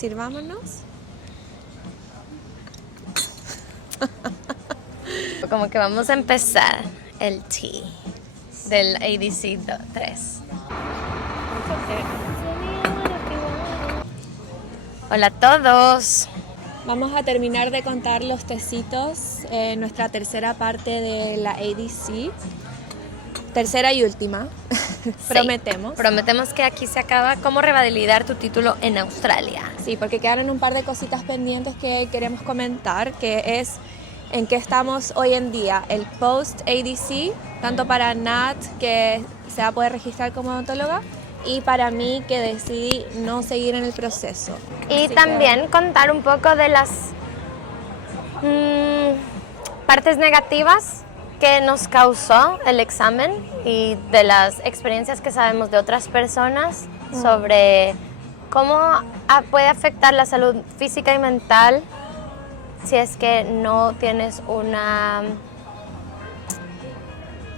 Sirvámonos. Como que vamos a empezar el tea del ADC 3. Hola a todos. Vamos a terminar de contar los tecitos en nuestra tercera parte de la ADC. Tercera y última. Prometemos. Prometemos que aquí se acaba cómo revalidar tu título en Australia. Sí, porque quedaron un par de cositas pendientes que queremos comentar, que es en qué estamos hoy en día. El post-ADC, tanto para Nat, que se va a poder registrar como odontóloga, y para mí, que decidí no seguir en el proceso. Y Así también contar un poco de las partes negativas que nos causó el examen y de las experiencias que sabemos de otras personas sobre cómo puede afectar la salud física y mental si es que no tienes una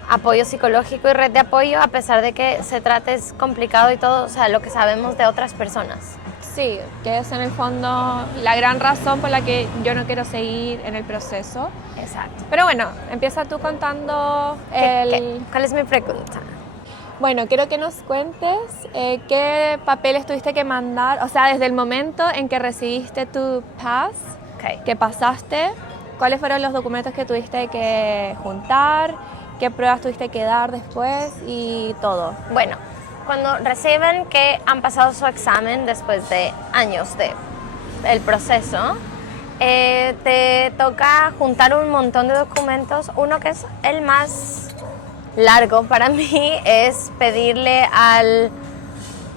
apoyo psicológico y red de apoyo, a pesar de que se trate es complicado y todo, o sea, lo que sabemos de otras personas. Sí, que es en el fondo la gran razón por la que yo no quiero seguir en el proceso. Exacto. Pero bueno, empieza tú contando ¿Cuál es mi pregunta? Bueno, quiero que nos cuentes qué papeles tuviste que mandar, o sea, desde el momento en que recibiste tu pass, que pasaste, cuáles fueron los documentos que tuviste que juntar, qué pruebas tuviste que dar después y todo. Bueno, cuando reciben que han pasado su examen después de años del proceso, te toca juntar un montón de documentos. Uno que es el más largo para mí es pedirle al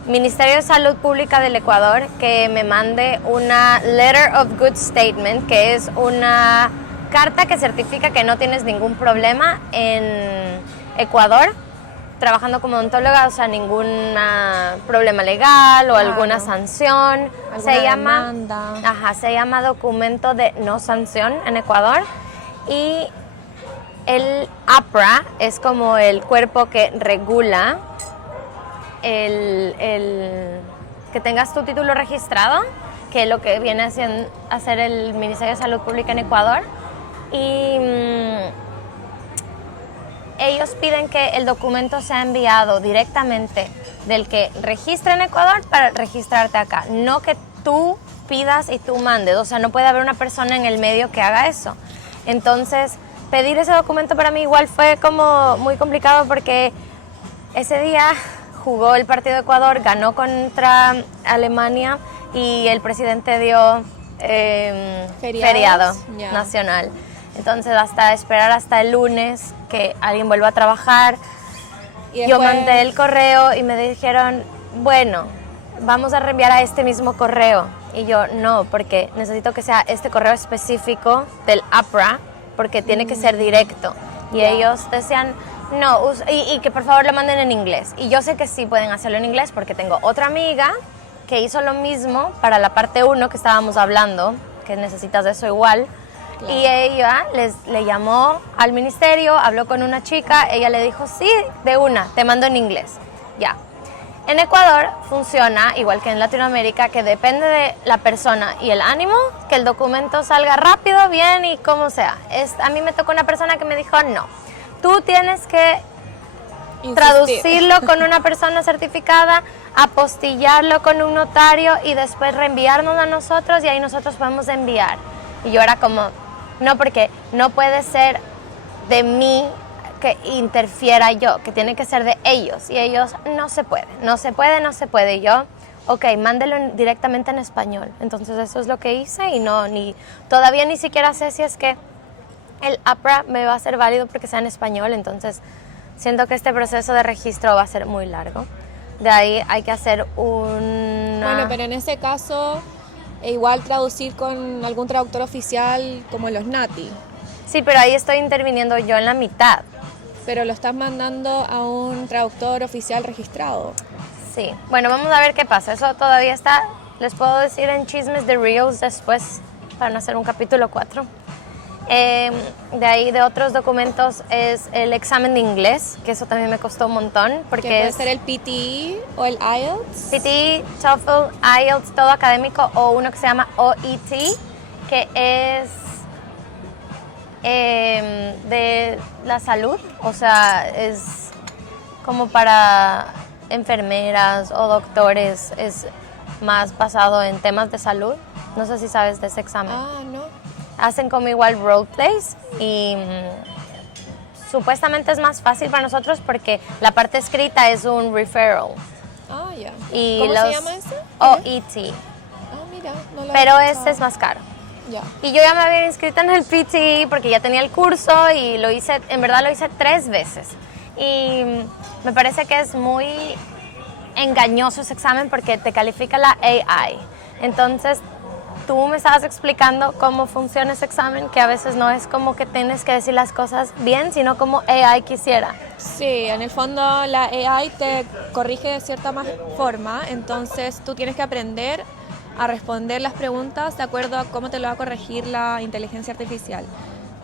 Ministerio de Salud Pública del Ecuador que me mande una Letter of Good Statement, que es una carta que certifica que no tienes ningún problema en Ecuador trabajando como odontóloga, o sea, ningún problema legal o alguna sanción. Se llama documento de no sanción en Ecuador. Y el APRA es como el cuerpo que regula que tengas tu título registrado, que es lo que viene a hacer el Ministerio de Salud Pública en Ecuador. Y ellos piden que el documento sea enviado directamente del que registra en Ecuador para registrarte acá, no que tú pidas y tú mandes, o sea, no puede haber una persona en el medio que haga eso. Entonces, pedir ese documento para mí igual fue como muy complicado, porque ese día jugó el partido de Ecuador, ganó contra Alemania y el presidente dio feriado nacional. Entonces, esperar hasta el lunes que alguien vuelva a trabajar. Yo mandé el correo y me dijeron, bueno, vamos a reenviar a este mismo correo. Y yo, no, porque necesito que sea este correo específico del APRA, porque tiene que ser directo. Y ellos decían, no, y que por favor lo manden en inglés. Y yo sé que sí pueden hacerlo en inglés, porque tengo otra amiga que hizo lo mismo para la parte 1 que estábamos hablando, que necesitas eso igual. Claro. Y ella le llamó al ministerio, habló con una chica, ella le dijo, sí, de una, te mando en inglés. Ya. En Ecuador funciona igual que en Latinoamérica, que depende de la persona y el ánimo, que el documento salga rápido, bien y como sea. A mí me tocó una persona que me dijo, no, tú tienes que traducirlo con una persona certificada, apostillarlo con un notario y después reenviarnos a nosotros, y ahí nosotros podemos enviar. Y yo era como, no, porque no puede ser de mí que interfiera yo, que tiene que ser de ellos. Y ellos, no se puede. Y yo, ok, mándelo directamente en español. Entonces eso es lo que hice, y todavía ni siquiera sé si es que el APRA me va a ser válido porque sea en español. Entonces siento que este proceso de registro va a ser muy largo. De ahí hay que hacer Bueno, pero en ese caso, igual traducir con algún traductor oficial como los NATI. Sí, pero ahí estoy interviniendo yo en la mitad. Pero lo estás mandando a un traductor oficial registrado. Sí, bueno, vamos a ver qué pasa. Eso todavía está, les puedo decir en chismes de Reels después, para no hacer un capítulo 4. De ahí, de otros documentos, es el examen de inglés, que eso también me costó un montón. Porque puede ser el PTE o el IELTS. PTE, TOEFL, IELTS, todo académico, o uno que se llama OET, que es de la salud, o sea, es como para enfermeras o doctores, es más basado en temas de salud. No sé si sabes de ese examen. Ah, no. Hacen como igual roleplays y supuestamente es más fácil para nosotros porque la parte escrita es un referral. Ah, ya. Y ¿Cómo se llama ese? OET. Ah, mira, no lo Pero había este es escuchado. más caro. Ya. Y yo ya me había inscrito en el PTE porque ya tenía el curso y lo hice, en verdad lo hice 3 veces. Y me parece que es muy engañoso ese examen porque te califica la AI. Entonces, tú me estabas explicando cómo funciona ese examen, que a veces no es como que tienes que decir las cosas bien, sino como AI quisiera. Sí, en el fondo la AI te corrige de cierta forma, entonces tú tienes que aprender a responder las preguntas de acuerdo a cómo te lo va a corregir la inteligencia artificial.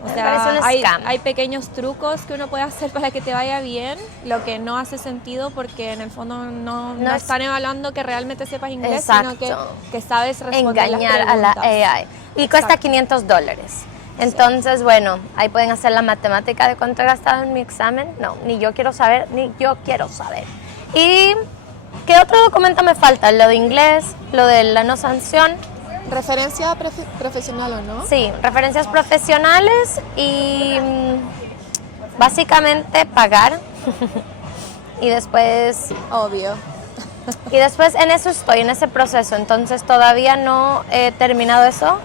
O Me sea, parece un scam. hay pequeños trucos que uno puede hacer para que te vaya bien, lo que no hace sentido porque en el fondo no es- están evaluando que realmente sepas inglés, Exacto. sino que sabes responder Engañar las a la preguntas. AI. Y cuesta Exacto. $500. Entonces, bueno, ahí pueden hacer la matemática de cuánto he gastado en mi examen. No, ni yo quiero saber. ¿Y qué otro documento me falta? Lo de inglés, lo de la no sanción. ¿Referencia profesional o no? Sí, referencias profesionales y básicamente pagar. Y después Obvio. en eso estoy, en ese proceso. Entonces todavía no he terminado eso.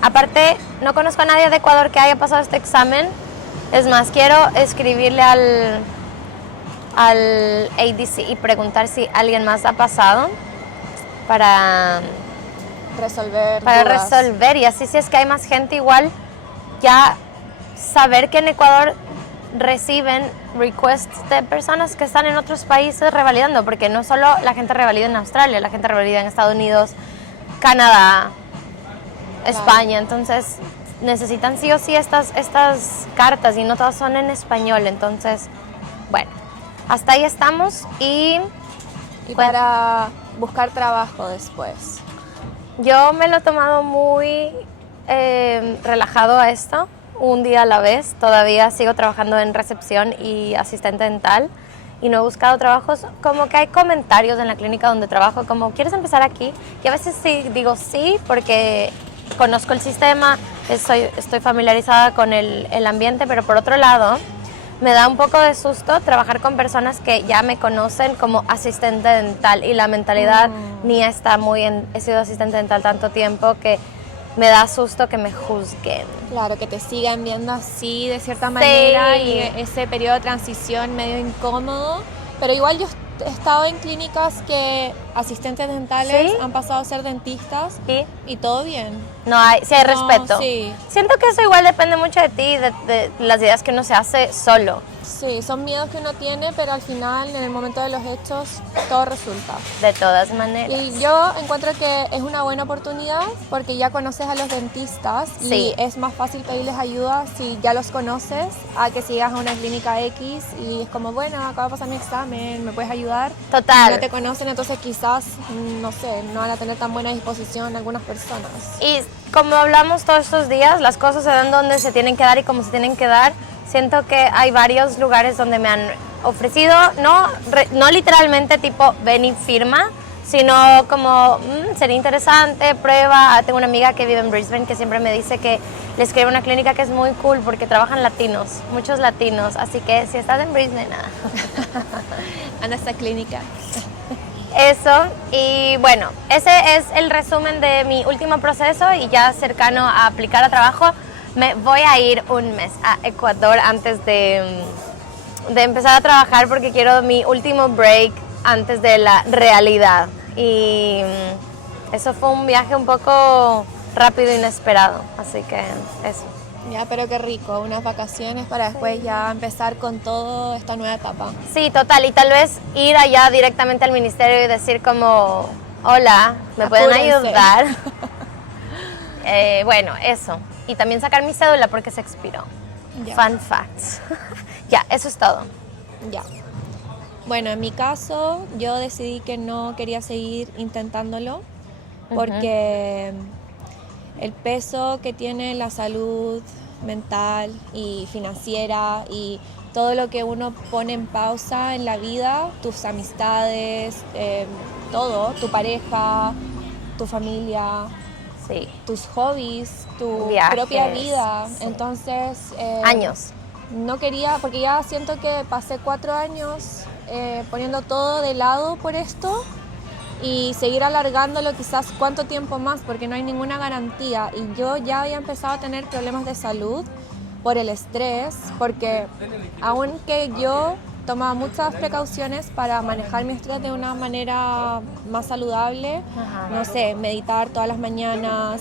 Aparte, no conozco a nadie de Ecuador que haya pasado este examen. Es más, quiero escribirle al ADC y preguntar si alguien más ha pasado para Resolver dudas. resolver, y así si es que hay más gente igual, ya saber que en Ecuador reciben requests de personas que están en otros países revalidando, porque no solo la gente revalida en Australia, la gente revalida en Estados Unidos, Canadá, España, entonces necesitan sí o sí estas cartas y no todas son en español, entonces, bueno, hasta ahí estamos y para buscar trabajo después. yo me lo he tomado muy relajado a esto, un día a la vez. Todavía sigo trabajando en recepción y asistente dental y no he buscado trabajos. Como que hay comentarios en la clínica donde trabajo como, ¿quieres empezar aquí? Y a veces sí digo sí porque conozco el sistema, estoy familiarizada con el ambiente, pero por otro lado me da un poco de susto trabajar con personas que ya me conocen como asistente dental y la mentalidad mía está he sido asistente dental tanto tiempo que me da susto que me juzguen. Claro, que te sigan viendo así de cierta manera y ese periodo de transición medio incómodo, pero igual yo he estado en clínicas que asistentes dentales han pasado a ser dentistas y todo bien. Sí hay respeto. Sí. Siento que eso igual depende mucho de ti, de las ideas que uno se hace solo. Sí, son miedos que uno tiene, pero al final, en el momento de los hechos, todo resulta. De todas maneras. Y yo encuentro que es una buena oportunidad porque ya conoces a los dentistas y es más fácil pedirles ayuda si ya los conoces a que si llegas a una clínica X y es como, bueno, acabo de pasar mi examen, ¿me puedes ayudar? Total. Si no te conocen, entonces quizás, no sé, no van a tener tan buena disposición algunas personas. Y como hablamos todos estos días, las cosas se dan donde se tienen que dar y como se tienen que dar. Siento que hay varios lugares donde me han ofrecido, no literalmente tipo ven y firma, sino como sería interesante, prueba. Tengo una amiga que vive en Brisbane que siempre me dice que le escribe una clínica que es muy cool porque trabajan latinos, muchos latinos, así que si estás en Brisbane, anda a esta clínica. Eso, y bueno, ese es el resumen de mi último proceso y ya cercano a aplicar a trabajo. Me voy a ir un mes a Ecuador antes de empezar a trabajar porque quiero mi último break antes de la realidad. Y eso fue un viaje un poco rápido e inesperado, así que eso. Ya, pero qué rico, unas vacaciones para después ya empezar con toda esta nueva etapa. Sí, total, y tal vez ir allá directamente al ministerio y decir como, hola, ¿me pueden ayudar? Bueno, eso. y también sacar mi cédula porque se expiró. Ya. Fun facts. Ya, eso es todo. Ya. Bueno, en mi caso, yo decidí que no quería seguir intentándolo porque el peso que tiene la salud mental y financiera y todo lo que uno pone en pausa en la vida, tus amistades, todo, tu pareja, tu familia, Sí. tus hobbies, tu Viajes, propia vida. sí. Entonces... Años. No quería, porque ya siento que pasé 4 años poniendo todo de lado por esto y seguir alargándolo quizás cuánto tiempo más, porque no hay ninguna garantía. Y yo ya había empezado a tener problemas de salud por el estrés, porque aunque yo tomaba muchas precauciones para manejar mi estrés de una manera más saludable, no sé, meditar todas las mañanas,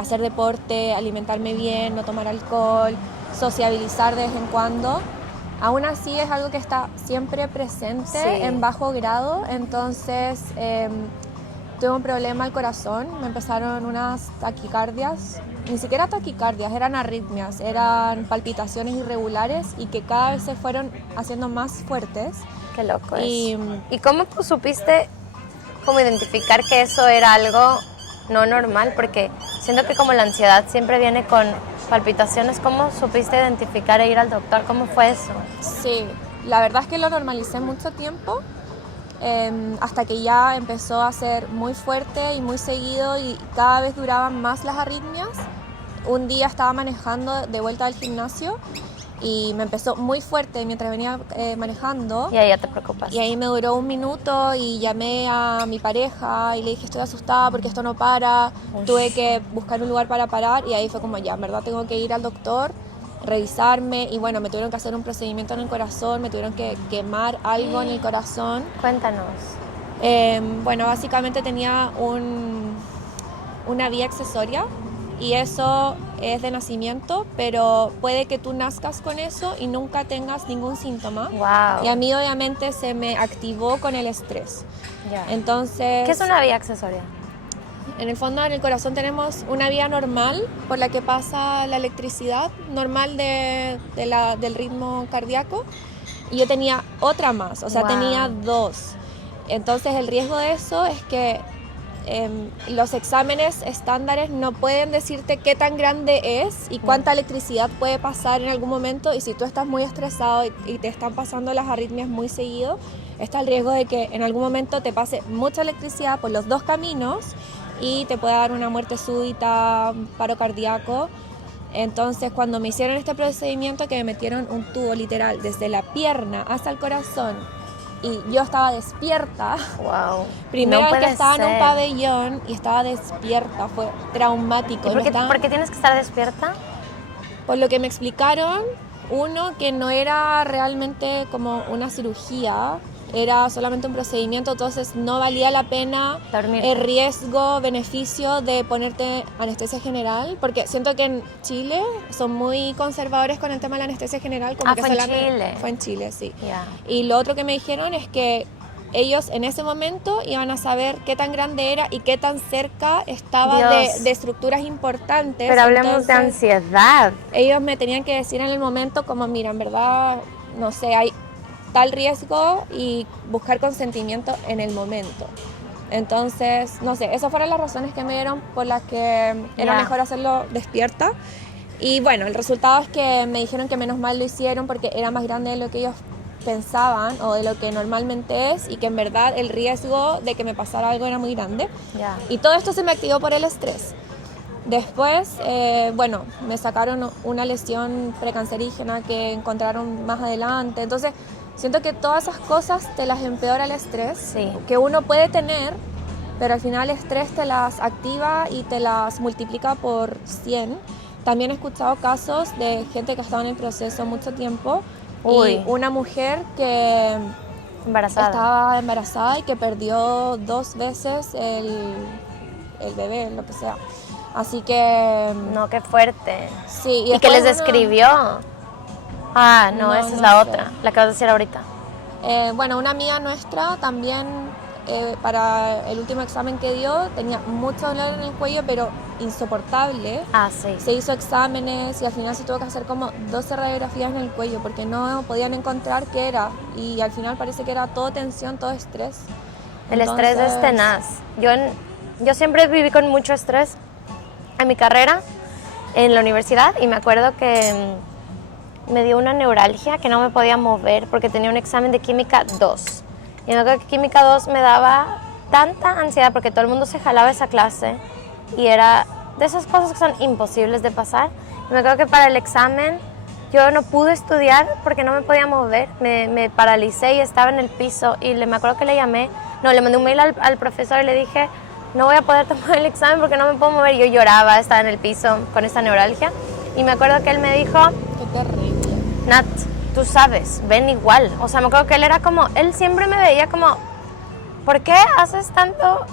hacer deporte, alimentarme bien, no tomar alcohol, sociabilizar de vez en cuando, aún así es algo que está siempre presente en bajo grado. Entonces tuve un problema al corazón, me empezaron unas taquicardias, ni siquiera taquicardias, eran arritmias, eran palpitaciones irregulares y que cada vez se fueron haciendo más fuertes. Qué loco y, ¿Y cómo supiste cómo identificar que eso era algo no normal? Porque siento que como la ansiedad siempre viene con palpitaciones, ¿cómo supiste identificar e ir al doctor? ¿Cómo fue eso? Sí, la verdad es que lo normalicé mucho tiempo, hasta que ya empezó a ser muy fuerte y muy seguido y cada vez duraban más las arritmias. Un día estaba manejando de vuelta al gimnasio y me empezó muy fuerte mientras venía manejando. Y ahí ya te preocupas. Y ahí me duró 1 minuto y llamé a mi pareja y le dije estoy asustada porque esto no para. Tuve que buscar un lugar para parar y ahí fue como ya, en verdad tengo que ir al doctor, revisarme y bueno, me tuvieron que hacer un procedimiento en el corazón, me tuvieron que quemar algo en el corazón. Cuéntanos. Bueno, básicamente tenía una vía accesoria y eso es de nacimiento, pero puede que tú nazcas con eso y nunca tengas ningún síntoma. Wow. Y a mí obviamente se me activó con el estrés. Ya. Entonces, ¿Qué es una vía accesoria? en el fondo en el corazón tenemos una vía normal por la que pasa la electricidad normal del ritmo cardíaco y yo tenía otra más, o sea, Wow. tenía 2. Entonces el riesgo de eso es que los exámenes estándares no pueden decirte qué tan grande es y cuánta electricidad puede pasar en algún momento, y si tú estás muy estresado y te están pasando las arritmias muy seguido, está el riesgo de que en algún momento te pase mucha electricidad por los 2 caminos y te pueda dar una muerte súbita, un paro cardíaco. Entonces cuando me hicieron este procedimiento, que me metieron un tubo literal desde la pierna hasta el corazón y yo estaba despierta. Wow. Primera No vez que puede estaba en un ser. pabellón y estaba despierta, fue traumático. ¿Y por qué tienes que estar despierta? Por lo que me explicaron, uno, que no era realmente como una cirugía, era solamente un procedimiento, entonces no valía la pena Dormirte. el riesgo-beneficio de ponerte anestesia general, porque siento que en Chile son muy conservadores con el tema de la anestesia general. Como que fue en solamente- Chile. Fue en Chile, sí. Ya. Y lo otro que me dijeron es que ellos en ese momento iban a saber qué tan grande era y qué tan cerca estaba Dios. de estructuras importantes. Pero hablemos de Entonces, ansiedad. ellos me tenían que decir en el momento como, mira, en verdad, no sé, hay tal riesgo y buscar consentimiento en el momento. Entonces, no sé, esas fueron las razones que me dieron por las que era Ya. mejor hacerlo despierta. Y bueno, el resultado es que me dijeron que menos mal lo hicieron porque era más grande de lo que ellos pensaban o de lo que normalmente es, y que en verdad el riesgo de que me pasara algo era muy grande. Ya. Y todo esto se me activó por el estrés. Después, bueno, me sacaron una lesión precancerígena que encontraron más adelante. Entonces, siento que todas esas cosas te las empeora el estrés, Sí. que uno puede tener, pero al final el estrés te las activa y te las multiplica por 100. También he escuchado casos de gente que ha estado en el proceso mucho tiempo. Uy. Y una mujer que Embarazada. estaba embarazada y que perdió 2 veces el bebé, lo que sea. Así que No, qué fuerte. sí. ¿Y qué después les uno- describió? No, No, esa es no la sé. otra, la que vas a decir ahorita. Bueno, una amiga nuestra también para el último examen que dio tenía mucho dolor en el cuello, pero insoportable. Sí. Se hizo exámenes y al final se tuvo que hacer como 12 radiografías en el cuello porque no podían encontrar qué era. Y al final parece que era todo tensión, todo estrés. El estrés es tenaz. Yo siempre viví con mucho estrés en mi carrera, en la universidad, y me acuerdo que me dio una neuralgia que no me podía mover porque tenía un examen de Química 2. Y me acuerdo que Química 2 me daba tanta ansiedad porque todo el mundo se jalaba esa clase y era de esas cosas que son imposibles de pasar. Y me acuerdo que para el examen yo no pude estudiar porque no me podía mover, me paralicé y estaba en el piso. Y me acuerdo que le mandé un mail al profesor y le dije, no voy a poder tomar el examen porque no me puedo mover. Yo lloraba, estaba en el piso con esta neuralgia. Y me acuerdo que él me dijo, qué terrible. Nat, tú sabes, ven igual. O sea, me acuerdo que él siempre me veía como, ¿por qué haces tanto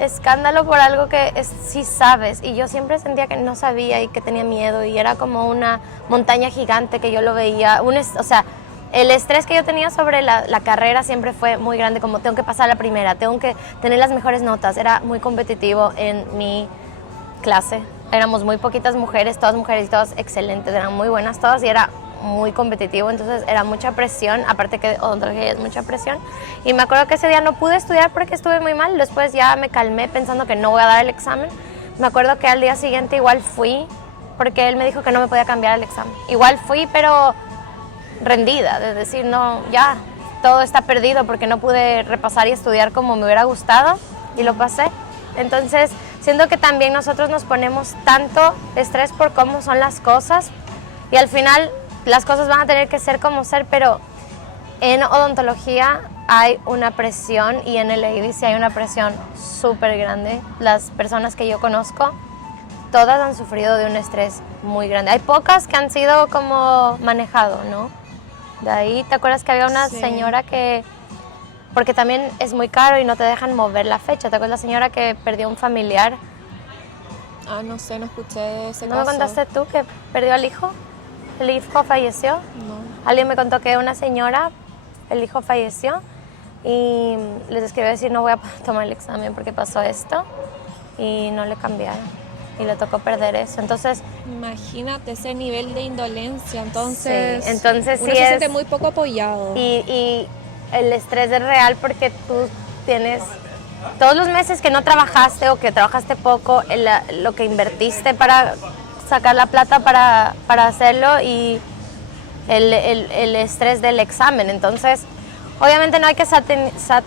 escándalo por algo que sí sabes? Y yo siempre sentía que no sabía y que tenía miedo y era como una montaña gigante que yo lo veía. O sea, el estrés que yo tenía sobre la carrera siempre fue muy grande, como tengo que pasar la primera, tengo que tener las mejores notas. Era muy competitivo en mi clase. Éramos muy poquitas mujeres, todas mujeres y todas excelentes, eran muy buenas todas y era muy competitivo, entonces era mucha presión, aparte que odontología es mucha presión. Y me acuerdo que ese día no pude estudiar porque estuve muy mal, después ya me calmé pensando que no voy a dar el examen. Me acuerdo que al día siguiente igual fui, porque él me dijo que no me podía cambiar el examen. Igual fui, pero rendida, de decir, no, ya, todo está perdido porque no pude repasar y estudiar como me hubiera gustado y lo pasé. Entonces, siento que también nosotros nos ponemos tanto estrés por cómo son las cosas y al final las cosas van a tener que ser como ser, pero en odontología hay una presión y en el ADC hay una presión súper grande. Las personas que yo conozco, todas han sufrido de un estrés muy grande. Hay pocas que han sido como manejado, ¿no? De ahí, ¿te acuerdas que había una señora que, porque también es muy caro y no te dejan mover la fecha? ¿Te acuerdas la señora que perdió un familiar? No sé, no escuché ese ¿No caso. me contaste tú que perdió al hijo? ¿El hijo falleció? No. Alguien me contó que una señora, el hijo falleció y les escribió decir no voy a tomar el examen porque pasó esto y no le cambiaron y le tocó perder eso. Entonces, imagínate ese nivel de indolencia, entonces sí, entonces uno sí se siente muy poco apoyado. Y el estrés es real porque tú tienes todos los meses que no trabajaste o que trabajaste poco, lo que invertiste para sacar la plata para hacerlo y el estrés del examen. Entonces, obviamente no hay que satanizar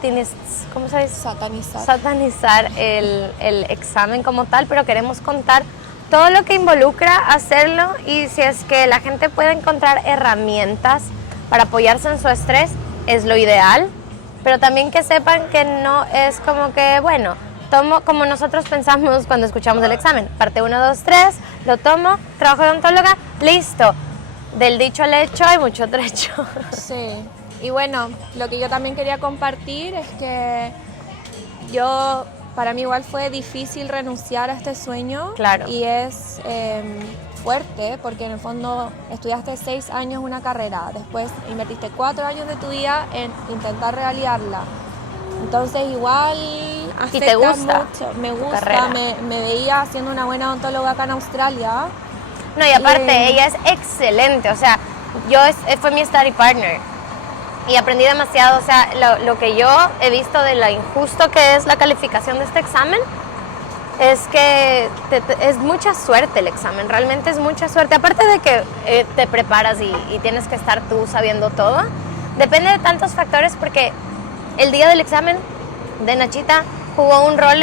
el examen como tal, pero queremos contar todo lo que involucra hacerlo y si es que la gente puede encontrar herramientas para apoyarse en su estrés, es lo ideal, pero también que sepan que no es como que, bueno, tomo como nosotros pensamos cuando escuchamos el examen, parte 1, 2, 3, lo tomo, trabajo de odontóloga, listo. Del dicho al hecho hay mucho trecho. Sí, y bueno, lo que yo también quería compartir es que para mí igual fue difícil renunciar a este sueño. Claro. Y es fuerte porque en el fondo estudiaste 6 años una carrera, después invertiste 4 años de tu vida en intentar realizarla. Entonces igual afecta ¿Y te gusta mucho. Me gusta, carrera? me veía siendo una buena odontóloga acá en Australia. No, y aparte ella es excelente, o sea, fue mi study partner y aprendí demasiado, o sea, lo que yo he visto de lo injusto que es la calificación de este examen es que es mucha suerte el examen, realmente es mucha suerte, aparte de que te preparas y tienes que estar tú sabiendo todo, depende de tantos factores porque el día del examen de Nachita jugó un rol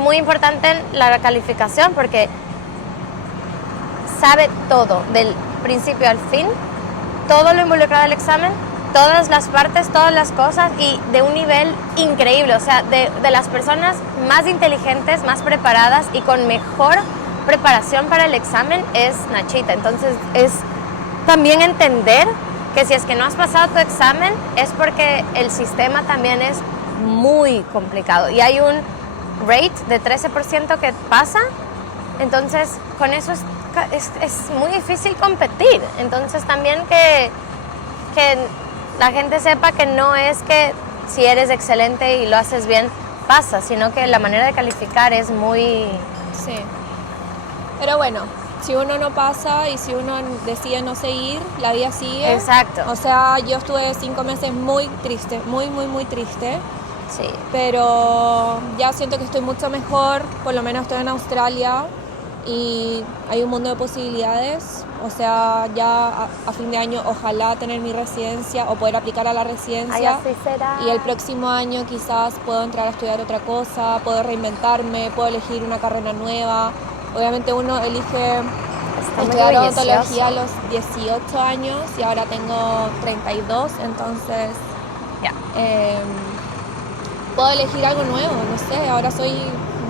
muy importante en la calificación porque sabe todo, del principio al fin, todo lo involucrado al examen, todas las partes, todas las cosas y de un nivel increíble, o sea, de las personas más inteligentes, más preparadas y con mejor preparación para el examen es Nachita. Entonces es también entender que si es que no has pasado tu examen es porque el sistema también es muy complicado y hay un rate de 13% que pasa, entonces con eso es muy difícil competir. Entonces también que la gente sepa que no es que si eres excelente y lo haces bien, pasa, sino que la manera de calificar es muy... Sí. Pero bueno, si uno no pasa y si uno decide no seguir, la vida sigue. Exacto. O sea, yo estuve 5 meses muy triste, muy triste. Sí. Pero ya siento que estoy mucho mejor, por lo menos estoy en Australia y hay un mundo de posibilidades. O sea, ya a fin de año ojalá tener mi residencia o poder aplicar a la residencia. Ay, así será. Y el próximo año quizás puedo entrar a estudiar otra cosa, puedo reinventarme, puedo elegir una carrera nueva. Obviamente uno elige estudiar odontología a los 18 años y ahora tengo 32, entonces Ya. puedo elegir algo nuevo, no sé, ahora soy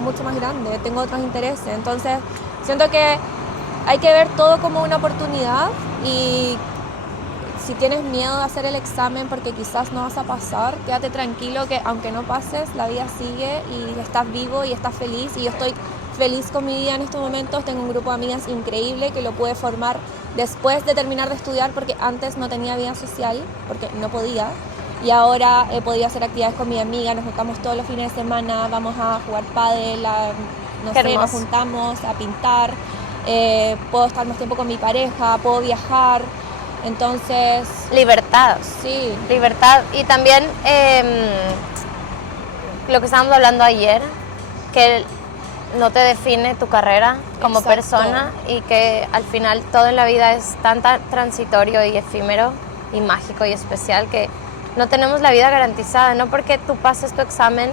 mucho más grande, tengo otros intereses, entonces siento que hay que ver todo como una oportunidad y si tienes miedo de hacer el examen porque quizás no vas a pasar, quédate tranquilo que aunque no pases, la vida sigue y estás vivo y estás feliz y yo estoy feliz con mi vida en estos momentos, tengo un grupo de amigas increíble que lo pude formar después de terminar de estudiar porque antes no tenía vida social, porque no podía. Y ahora he podido hacer actividades con mi amiga, nos juntamos todos los fines de semana, vamos a jugar pádel, nos juntamos a pintar, puedo estar más tiempo con mi pareja, puedo viajar, entonces... Libertad. Sí. Libertad. Y también lo que estábamos hablando ayer, que no te define tu carrera como Exacto. persona y que al final todo en la vida es tan transitorio y efímero y mágico y especial que no tenemos la vida garantizada, no porque tú pases tu examen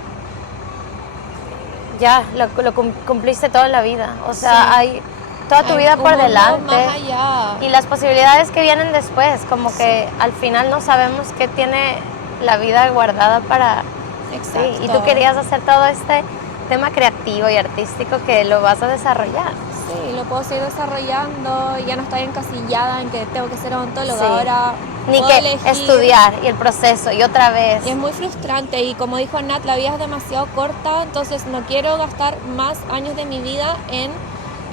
ya lo cumpliste toda la vida, o sea, Sí. hay toda tu vida por delante más allá. y las posibilidades que vienen después, como que al final no sabemos qué tiene la vida guardada para... Exacto. Sí, y tú querías hacer todo este tema creativo y artístico que lo vas a desarrollar. Sí, lo puedo seguir desarrollando, ya no estoy encasillada en que tengo que ser odontóloga, Sí. ahora Ni puedo que elegir. estudiar y el proceso y otra vez. Y es muy frustrante y como dijo Nat, la vida es demasiado corta, entonces no quiero gastar más años de mi vida en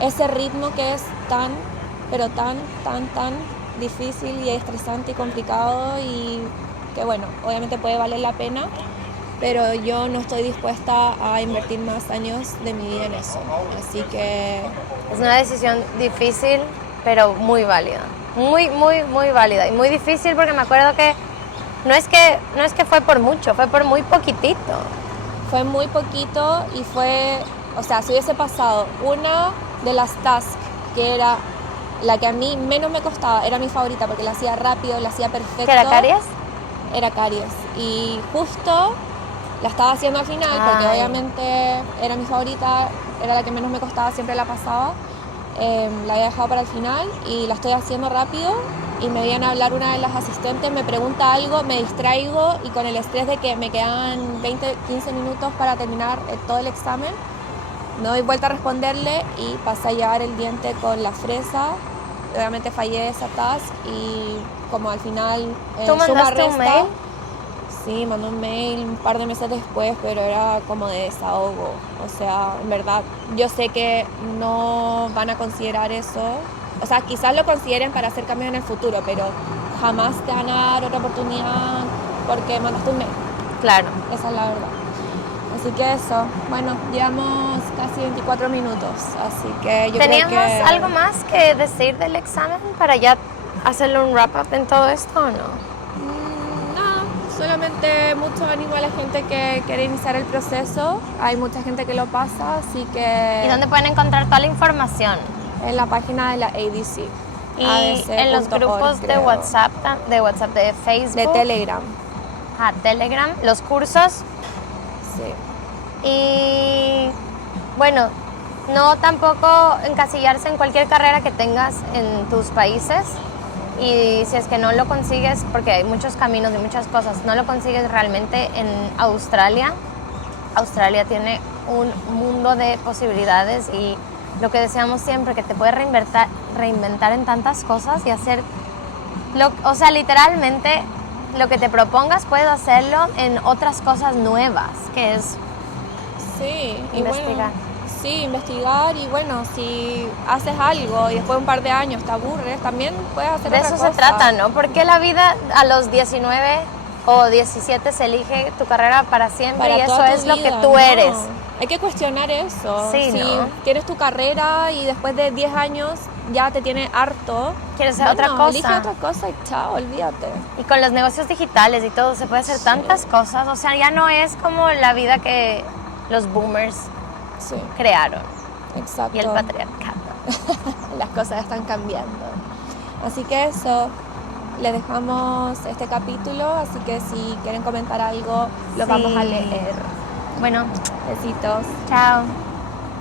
ese ritmo que es tan, pero tan difícil y estresante y complicado y que bueno, obviamente puede valer la pena, pero yo no estoy dispuesta a invertir más años de mi vida en eso, así que... Es una decisión difícil, pero muy válida. Muy válida y muy difícil porque me acuerdo que no es que fue por mucho, fue por muy poquitito. Fue muy poquito y fue, o sea, si hubiese pasado una de las tasks que era la que a mí menos me costaba, era mi favorita porque la hacía rápido, la hacía perfecto. ¿Qué era caries? Era caries. Y justo la estaba haciendo al final porque Ay. obviamente era mi favorita, era la que menos me costaba, siempre la pasaba. La había dejado para el final y la estoy haciendo rápido y me viene a hablar una de las asistentes, me pregunta algo, me distraigo y con el estrés de que me quedaban 20, 15 minutos para terminar todo el examen, me doy vuelta a responderle y pasé a llevar el diente con la fresa. Obviamente fallé esa task y como al final ¿Tú mandaste un mail? Sí, mandé un mail un par de meses después, pero era como de desahogo. O sea, en verdad, yo sé que no van a considerar eso. O sea, quizás lo consideren para hacer cambios en el futuro, pero jamás te van a dar otra oportunidad porque mandaste un mail. Claro. Esa es la verdad. Así que eso. Bueno, llevamos casi 24 minutos, así que yo creo ¿Teníamos que... algo más que decir del examen para ya hacerle un wrap-up en todo esto o no? Nada, solamente mucho ánimo a la gente que quiere iniciar el proceso. Hay mucha gente que lo pasa, así que... ¿Y dónde pueden encontrar toda la información? En la página de la ADC. Y ADC.org, en los grupos de creo. WhatsApp, de Facebook. De Telegram. Telegram, los cursos. Sí. Y bueno, no tampoco encasillarse en cualquier carrera que tengas en tus países. Y si es que no lo consigues, porque hay muchos caminos y muchas cosas, no lo consigues realmente en Australia. Australia tiene un mundo de posibilidades y lo que decíamos siempre, que te puedes reinventar en tantas cosas y hacer, o sea, literalmente lo que te propongas puedes hacerlo en otras cosas nuevas, que es Sí, investigar. Sí, investigar y bueno, si haces algo y después de un par de años te aburres, también puedes hacer De otra eso cosa. se trata, ¿no? Porque la vida a los 19 o 17 se elige tu carrera para siempre Para y eso toda tu es lo que vida, tú no. eres. Hay que cuestionar eso. Sí, si ¿no? tienes tu carrera y después de 10 años ya te tiene harto, ¿Quieres hacer otra cosa? Elige otra cosa y chao, olvídate. Y con los negocios digitales y todo se puede hacer tantas cosas, o sea, ya no es como la vida que los boomers Sí, crearon exacto. y el patriarcado. Las cosas están cambiando. Así que eso, les dejamos este capítulo, así que si quieren comentar algo, lo Sí. vamos a leer. Bueno, Besitos. chao.